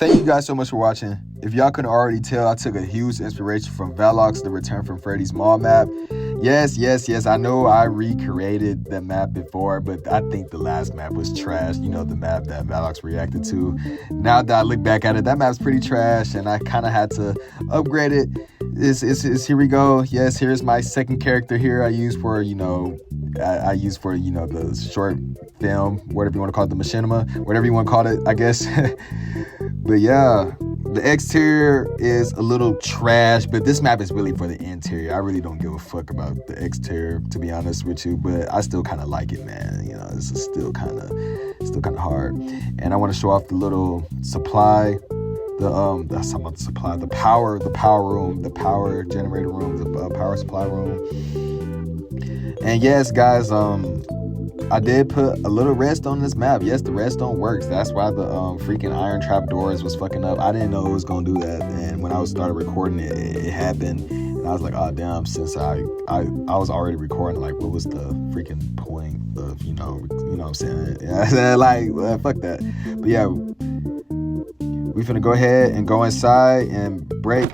thank you guys so much for watching. If y'all couldn't already tell, I took a huge inspiration from Valox, the Return from Freddy's Mall map. Yes, I know I recreated the map before, but I think the last map was trash. You know, the map that Valox reacted to. Now that I look back at it, that map's pretty trash, and I kind of had to upgrade it. Here we go. Yes, here's my second character here I use for, the short film, whatever you want to call it, the machinima, whatever you want to call it, I guess. But yeah, the exterior is a little trash, but this map is really for the interior. I really don't give a fuck about the exterior, to be honest with you, but I still kind of like it, man. You know, this is still kind of hard. And I want to show off the little supply, the power room, the power generator room, the power supply room. And yes, guys, I did put a little redstone on this map. Yes, the redstone works. That's why the freaking iron trap doors was fucking up. I didn't know it was gonna do that. And when I started recording it, it happened. And I was like, oh damn, since I was already recording, like, what was the freaking point of, you know what I'm saying? Yeah, like, fuck that. But yeah, we finna go ahead and go inside and break,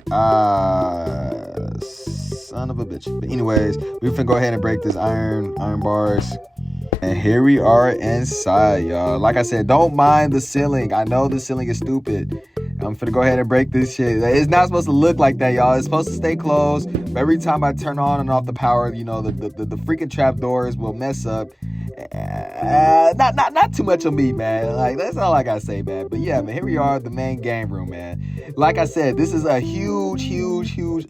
son of a bitch. But anyways, we finna go ahead and break this iron bars. And here we are inside, y'all. Like I said, don't mind the ceiling. I know the ceiling is stupid. I'm finna go ahead and break this shit. It's not supposed to look like that, y'all. It's supposed to stay closed. But every time I turn on and off the power, you know, the freaking trap doors will mess up. Not too much on me, man. Like, that's all I gotta say, man. But yeah, man, here we are, the main game room, man. Like I said, this is a huge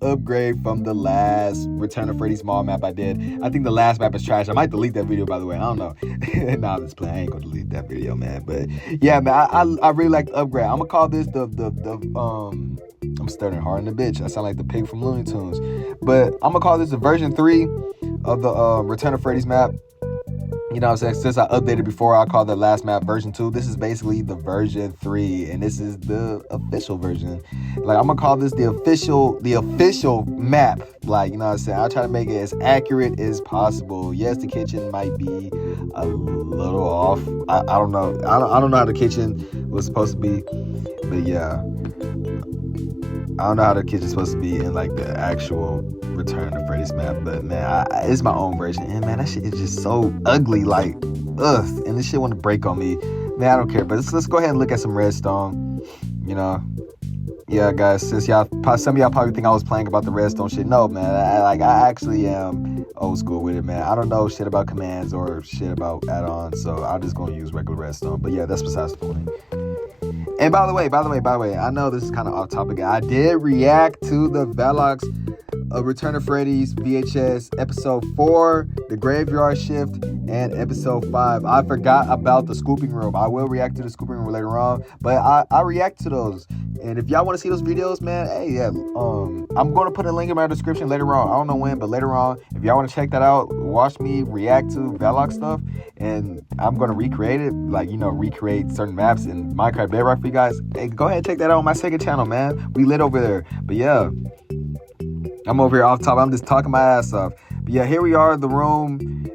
upgrade from the last Return of Freddy's Mall map I did. I think the last map is trash. I might delete that video, by the way. I don't know. Nah, I'm just playing. I ain't gonna delete that video, man. But yeah, man, I really like the upgrade. I'm gonna call this I'm stuttering hard in the bitch. I sound like the pig from Looney Tunes. But I'm gonna call this the version 3 of the Return of Freddy's map. You know what I'm saying? Since I updated before, I called the last map version 2. This is basically the version 3, and this is the official version. Like, I'm gonna call this the official map. Like, you know what I'm saying? I'll try to make it as accurate as possible. Yes, the kitchen might be a little off. I don't know. I don't know how the kitchen was supposed to be, but yeah. I don't know how the kitchen's supposed to be in, like, the actual Return to Freddy's map, but man, it's my own version, and man, that shit is just so ugly, like, ugh, and this shit want to break on me, man. I don't care, but let's go ahead and look at some redstone, you know. Yeah, guys, since some of y'all probably think I was playing about the redstone shit. No, man, I actually am old school with it, man. I don't know shit about commands or shit about add-ons, so I'm just gonna use regular redstone. But yeah, that's besides the point. And by the way, I know this is kind of off topic. I did react to the Valox Return of Freddy's VHS episode 4, the graveyard shift, and episode 5. I forgot about the scooping room. I will react to the scooping room later on, but I react to those. And if y'all want to see those videos, man, hey, yeah, I'm going to put a link in my description later on. I don't know when, but later on, if y'all want to check that out, watch me react to Valox stuff, and I'm going to recreate it, like, you know, recreate certain maps in Minecraft Bedrock for you guys. Hey, go ahead and check that out on my second channel, man. We lit over there. But yeah, I'm over here off top. I'm just talking my ass off. But yeah, here we are, the room,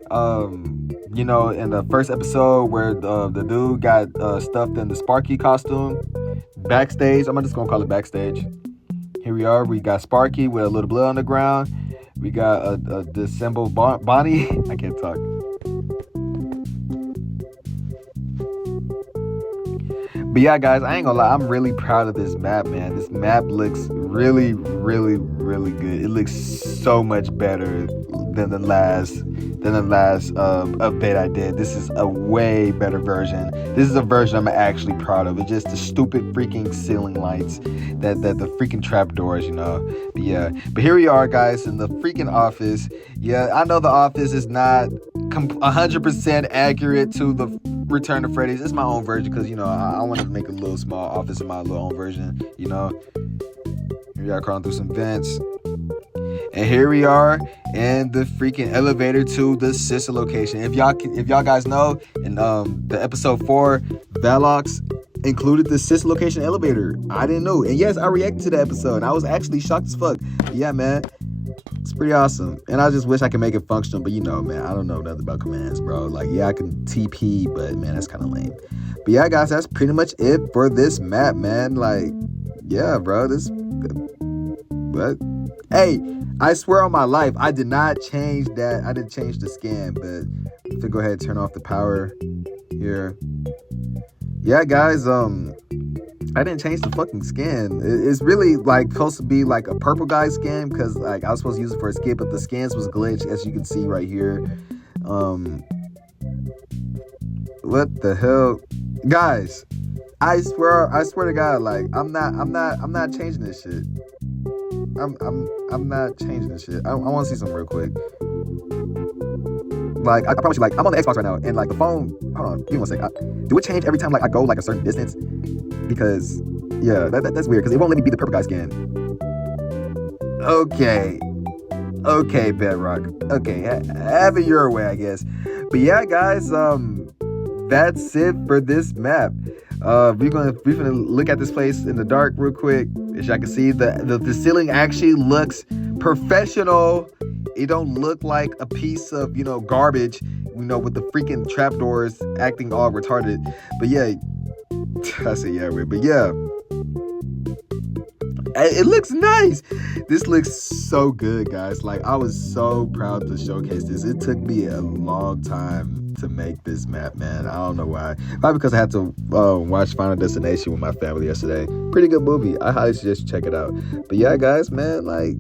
you know, in the first episode where the dude got stuffed in the Sparky costume. Backstage, I'm just gonna call it backstage. Here we are. We got Sparky with a little blood on the ground. We got a disassembled Bonnie. I can't talk. But yeah, guys, I ain't gonna lie. I'm really proud of this map, man. This map looks really good. It looks so much better than the last update I did. This is a way better version. This is a version I'm actually proud of. It's just the stupid freaking ceiling lights, that the freaking trap doors, you know. But yeah, but here we are, guys, in the freaking office. Yeah, I know the office is not 100% accurate to the Return to Freddy's. It's my own version because, you know, I want to make a little small office in my little own version, you know. Here we are crawling through some vents. And here we are in the freaking elevator to the sister location. If y'all guys know, in the episode 4, Valox included the sister location elevator. I didn't know. And yes, I reacted to the episode. And I was actually shocked as fuck. Yeah, man. It's pretty awesome. And I just wish I could make it functional, but you know, man, I don't know nothing about commands, bro. Like, yeah, I can TP, but man, that's kind of lame. But yeah, guys, that's pretty much it for this map, man. Like, yeah, bro, but hey, I swear on my life, I did not change that. I didn't change the scan, but to go ahead and turn off the power here. Yeah, guys, I didn't change the fucking skin. It's really like supposed to be like a purple guy skin, because like I was supposed to use it for a skip, but the skins was glitched, as you can see right here. What the hell, guys? I swear to God, like I'm not changing this shit. I'm not changing this shit. I want to see something real quick. Like, I promise you, like, I'm on the Xbox right now, and like the phone, hold on, give me 1 second. Do it change every time like I go like a certain distance? Because yeah, that's weird, because it won't let me be the purple guy skin. Okay, Bedrock. Okay, have it your way, I guess. But yeah, guys, that's it for this map. We're gonna look at this place in the dark real quick. As y'all can see, the ceiling actually looks professional. It don't look like a piece of, you know, garbage, you know, with the freaking trapdoors acting all retarded. But yeah, I say yeah, but yeah, it looks nice. This looks so good, guys. Like, I was so proud to showcase this. It took me a long time to make this map, man. I don't know why. Probably because I had to watch Final Destination with my family yesterday. Pretty good movie. I highly suggest you check it out. But yeah, guys, man, like,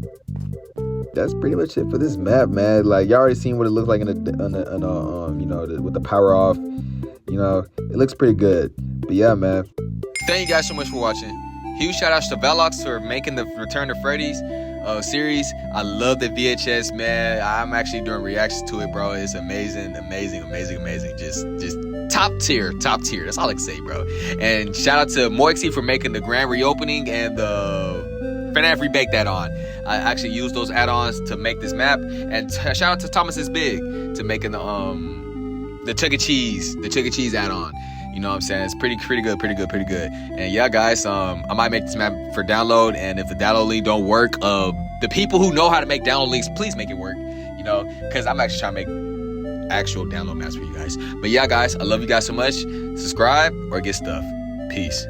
that's pretty much it for this map, man. Like, y'all already seen what it looks like in you know, with the power off. You know, it looks pretty good. But yeah, man. Thank you guys so much for watching. Huge shout outs to Valox for making the Return to Freddy's series. I love the VHS, man. I'm actually doing reactions to it, bro. It's amazing. Just top tier. That's all I can say, bro. And shout out to Muoxi for making the grand reopening and the FNAF Rebake add-on. I actually used those add-ons to make this map. And shout out to ThomasIsBig to making the Chuck E. Cheese add-on. You know what I'm saying? It's pretty good. And yeah, guys, I might make this map for download, and if the download link don't work, the people who know how to make download links, please make it work. You know, because I'm actually trying to make actual download maps for you guys. But yeah, guys, I love you guys so much. Subscribe or get stuff. Peace.